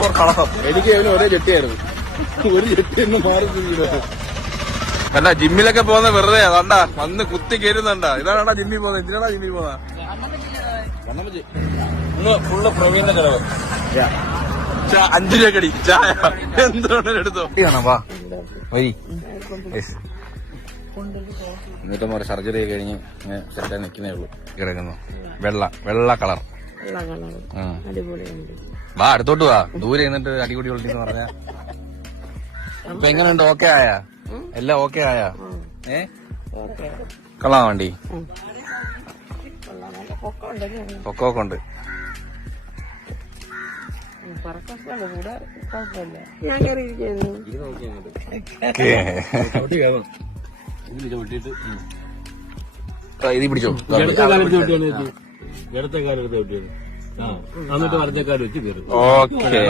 Four കളസം. എനിക്ക് അവന് ഒരേ ജെട്ടിയായിരുന്നു, ഒരു ജെട്ടി ഒന്ന് മാറി. കണ്ടാ ജിമ്മിലൊക്കെ പോകുന്ന വെറുതെ കണ്ടാ വന്ന് കുത്തി കയറുന്നുണ്ടാ. ഇതാണാ ജിമ്മിൽ പോകുന്നത്. എന്തിനാണാ ജിമ്മിൽ പോകുന്ന? ഫുള്ള് പ്രവീണിന്റെ ചെലവ്. 5 രൂപ കടി ചായ എന്തുകൊണ്ട് എടുത്തോ. വാ വരി. എന്നിട്ടും ഒരു സർജറി കഴിഞ്ഞ് സെറ്റായി നിൽക്കുന്നേ ഉള്ളൂ. കിടക്കുന്നു വെള്ള കളർ. വാ അടുത്തോട്ട് വാ. ദൂരെ നിന്നിട്ട് അടികൂടി കൊള്ളിന്ന് പറഞ്ഞ ഇപ്പൊ എങ്ങനെയുണ്ട്? ഓക്കെ ആയാ? എല്ലാം ഓക്കെ ആയാ? കൊള്ളാം വണ്ടി? പൊക്കമൊക്കെ ഉണ്ട്. ഇത് പിടിച്ചോ. ഇടത്തെ കാലത്ത് എന്നിട്ട് വലത്തെ കാലം വെച്ച് കയറും. ഓക്കെ.